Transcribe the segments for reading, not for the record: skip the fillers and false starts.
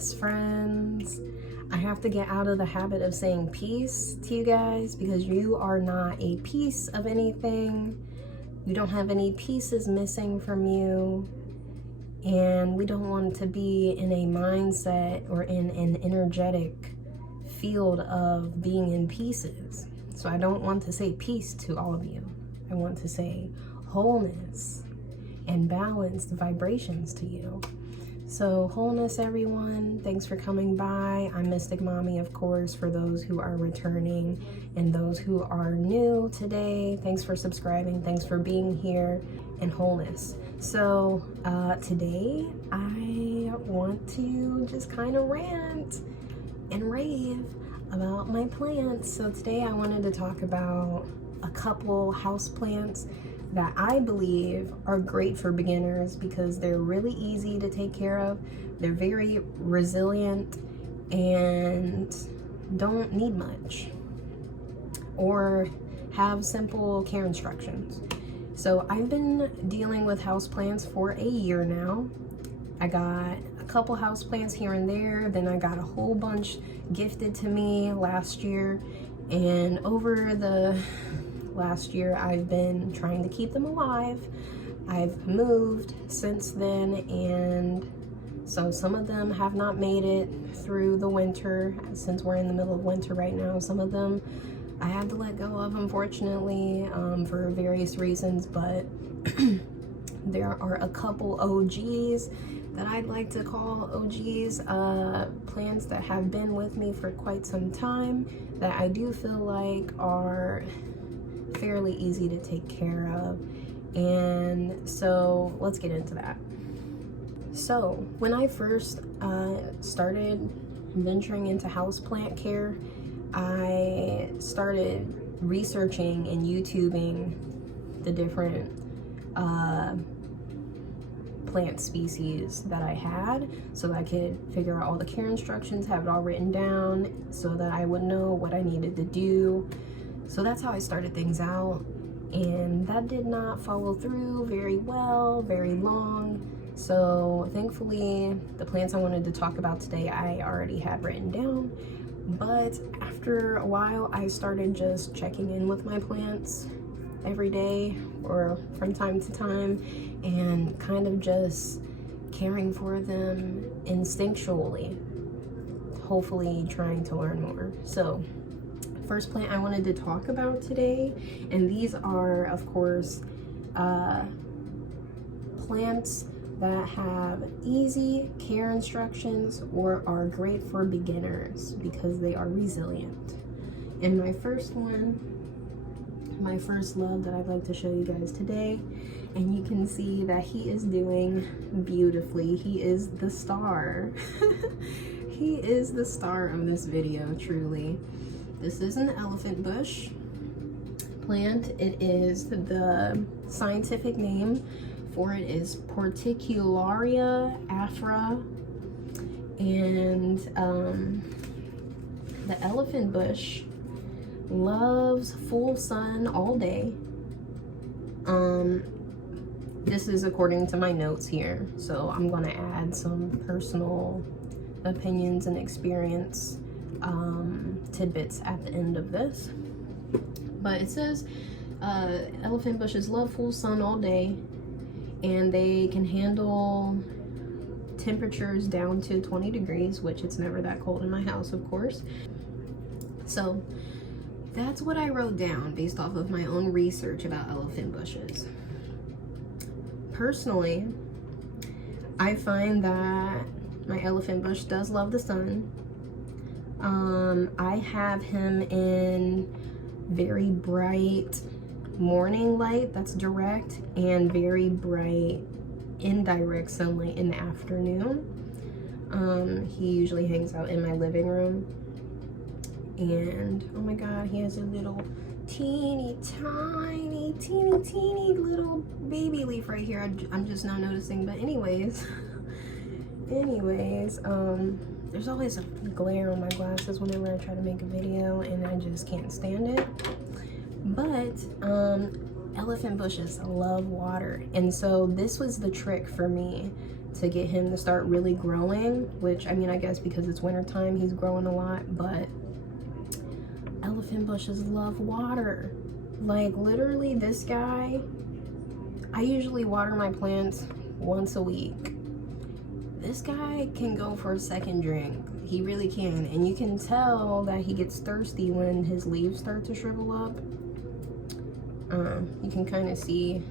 Wholeness friends. I have to get out of the habit of saying peace to you guys because you are not a piece of anything. You don't have any pieces missing from you. And we don't want to be in a mindset or in an energetic field of being in pieces. So I don't want to say peace to all of you. I want to say wholeness and balanced vibrations to you. So wholeness, everyone. Thanks for coming by. I'm Mystic Mommy, of course, for those who are returning and those who are new today. Thanks for subscribing. Thanks for being here, and wholeness. So today I want to just kind of rant and rave about my plants. So today I wanted to talk about a couple houseplants that I believe are great for beginners because they're really easy to take care of. They're very resilient and don't need much or have simple care instructions. So I've been dealing with houseplants for a year now. I got a couple houseplants here and there, then I got a whole bunch gifted to me last year, and over the last year I've been trying to keep them alive. I've moved since then, and so some of them have not made it through the winter, since we're in the middle of winter right now. Some of them I had to let go of, unfortunately, for various reasons, but there are a couple OGs that I'd like to call OGs, plants that have been with me for quite some time that I do feel like are fairly easy to take care of. And so let's get into that. So when I first started venturing into houseplant care, I started researching and YouTubing the different plant species that I had so that I could figure out all the care instructions, have it all written down so that I would know what I needed to do. So that's how I started things out, and that did not follow through very well, very long. So thankfully the plants I wanted to talk about today I already had written down. But after a while, I started just checking in with my plants every day or from time to time and kind of just caring for them instinctually, hopefully trying to learn more. So first plant I wanted to talk about today, and these are, of course, plants that have easy care instructions or are great for beginners because they are resilient. And my first one, my first love that I'd like to show you guys today, and you can see that he is doing beautifully. He is the star. He is the star of this video, truly. This is an elephant bush plant. It is, the scientific name for it is Porticularia afra, and the elephant bush loves full sun all day. This is according to my notes here, so I'm going to add some personal opinions and experience tidbits at the end of this. But it says elephant bushes love full sun all day, and they can handle temperatures down to 20 degrees, which it's never that cold in my house, of course. So that's what I wrote down based off of my own research about elephant bushes. Personally, I find that my elephant bush does love the sun. I have him in very bright morning light that's direct and very bright indirect sunlight in the afternoon. He usually hangs out in my living room, and oh my god, he has a little teeny little baby leaf right here. I'm just not noticing, but anyways there's always a glare on my glasses whenever I try to make a video, and I just can't stand it. But elephant bushes love water, and so this was the trick for me to get him to start really growing, which, I mean, I guess because it's wintertime, he's growing a lot, but elephant bushes love water. Like, literally, this guy, I usually water my plants once a week. This guy can go for a second drink. He really can. And you can tell that he gets thirsty when his leaves start to shrivel up. You can kind of see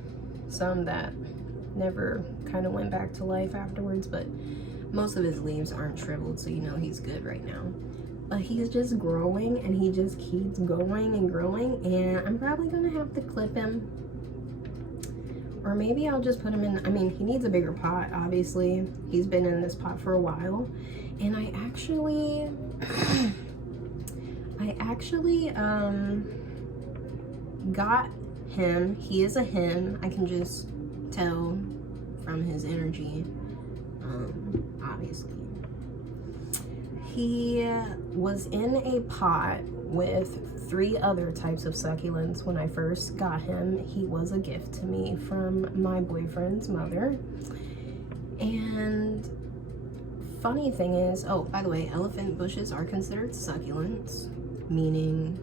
some that never kind of went back to life afterwards, but most of his leaves aren't shriveled, so you know he's good right now. But he's just growing, and he just keeps going and growing, and I'm probably gonna have to clip him. Or maybe I'll just put him in, I mean, he needs a bigger pot, obviously. He's been in this pot for a while. And I actually got him. He is a him. I can just tell from his energy, obviously. He was in a pot with 3 other types of succulents when I first got him. He was a gift to me from my boyfriend's mother. And funny thing is, oh, by the way, elephant bushes are considered succulents, meaning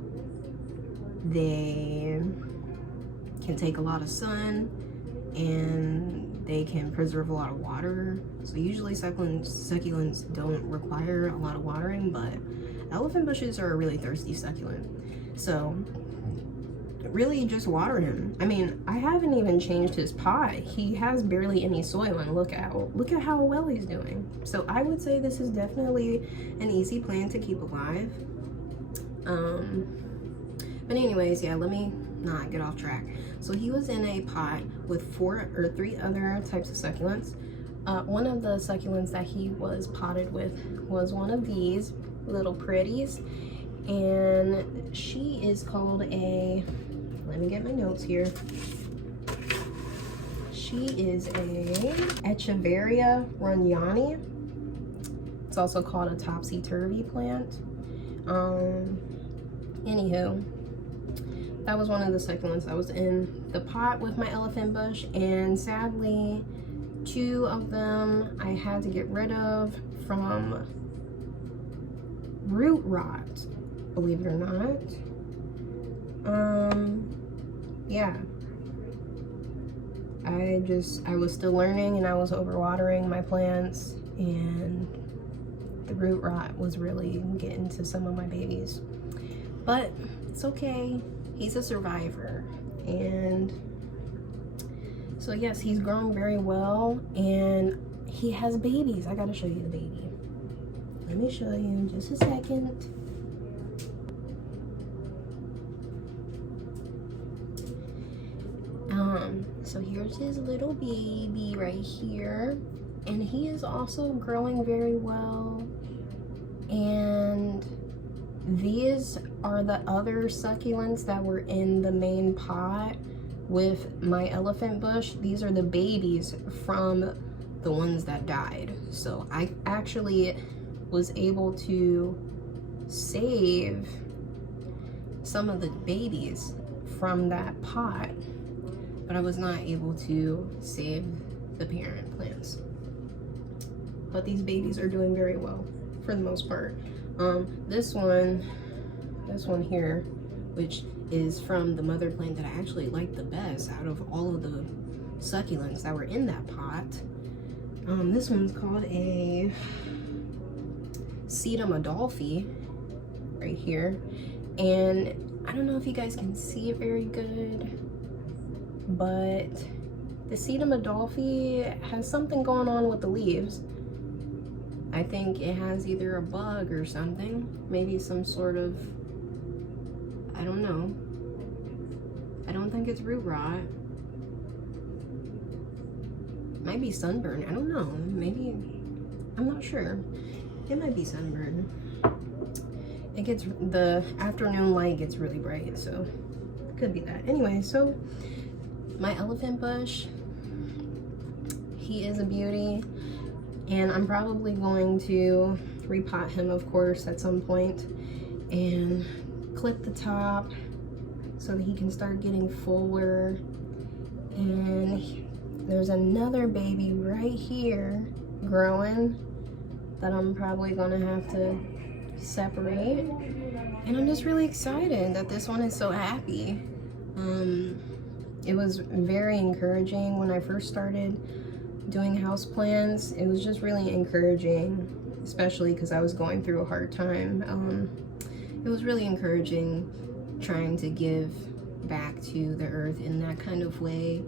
they can take a lot of sun and they can preserve a lot of water. So usually succulents don't require a lot of watering, but elephant bushes are a really thirsty succulent. So really just water him. I mean, I haven't even changed his pot. He has barely any soil, and look at how well he's doing. So I would say this is definitely an easy plant to keep alive. But anyways, yeah, let me not get off track. So he was in a pot with 4 or 3 other types of succulents. One of the succulents that he was potted with was one of these little pretties, and she is called a, let me get my notes here. She is a Echeveria runyani. It's also called a topsy-turvy plant. Anywho, that was one of the succulents that was in the pot with my elephant bush, and sadly 2 of them I had to get rid of from root rot, believe it or not. Yeah, I was still learning, and I was overwatering my plants, and the root rot was really getting to some of my babies. But it's okay, he's a survivor. And so yes, he's growing very well, and he has babies. I gotta show you the baby. Let me show you in just a second. So here's his little baby right here, and he is also growing very well. And these are the other succulents that were in the main pot with my elephant bush. These are the babies from the ones that died. So I actually was able to save some of the babies from that pot, but I was not able to save the parent plants. But these babies are doing very well for the most part. This one here, which is from the mother plant that I actually like the best out of all of the succulents that were in that pot. This one's called a Sedum Adolphi right here, and I don't know if you guys can see it very good, but the Sedum Adolphi has something going on with the leaves. I think it has either a bug or something, maybe some sort of, I don't know. I don't think it's root rot. Might be sunburn, I don't know. Maybe, I'm not sure. It might be sunburn. It gets, the afternoon light gets really bright, so it could be that. Anyway, so my elephant bush, he is a beauty, and I'm probably going to repot him, of course, at some point, and clip the top so that he can start getting fuller. And there's another baby right here growing that I'm probably gonna have to separate. And I'm just really excited that this one is so happy. It was very encouraging when I first started doing houseplants. It was just really encouraging, especially because I was going through a hard time. It was really encouraging trying to give back to the earth in that kind of way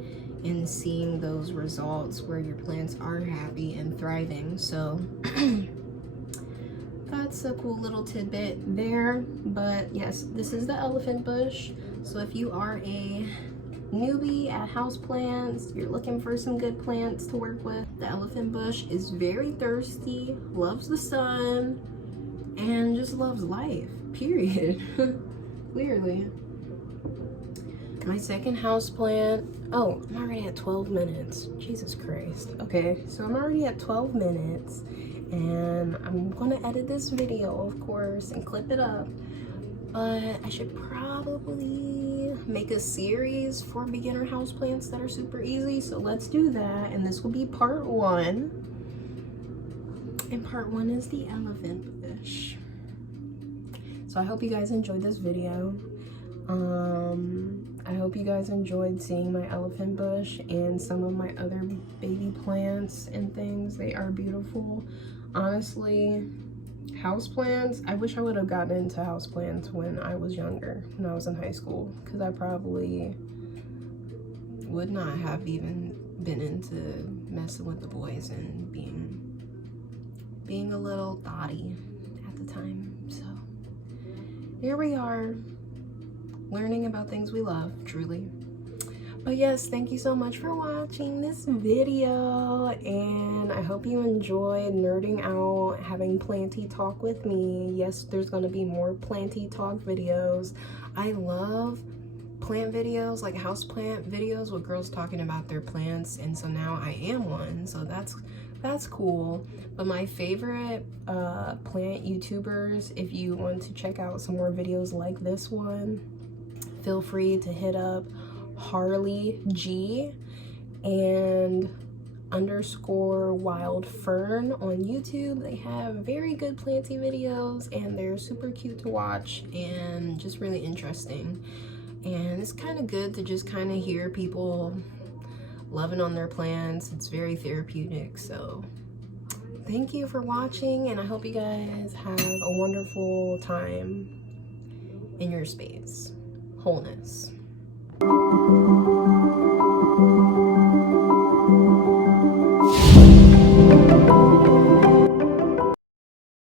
and seeing those results where your plants are happy and thriving. So that's a cool little tidbit there. But yes, this is the elephant bush. So if you are a newbie at houseplants, you're looking for some good plants to work with, the elephant bush is very thirsty, loves the sun, and just loves life, period. Clearly. My second houseplant, oh, I'm already at 12 minutes. Jesus Christ. Okay, so I'm already at 12 minutes, and I'm gonna edit this video, of course, and clip it up. But I should probably make a series for beginner houseplants that are super easy. So let's do that. And this will be part 1. And part 1 is the elephant bush. So I hope you guys enjoyed this video. I hope you guys enjoyed seeing my elephant bush and some of my other baby plants and things. They are beautiful. Honestly, houseplants, I wish I would have gotten into houseplants when I was younger, when I was in high school, because I probably would not have even been into messing with the boys and being a little thotty at the time. So here we are, learning about things we love, truly. But yes, thank you so much for watching this video, and I hope you enjoyed nerding out, having planty talk with me. Yes, there's gonna be more planty talk videos. I love plant videos, like houseplant videos with girls talking about their plants, and so now I am one, so that's cool. But my favorite plant YouTubers, if you want to check out some more videos like this one, feel free to hit up Harley G and _wild fern on YouTube. They have very good planty videos, and they're super cute to watch and just really interesting. And it's kind of good to just kind of hear people loving on their plants. It's very therapeutic. So thank you for watching, and I hope you guys have a wonderful time in your space. Wholeness.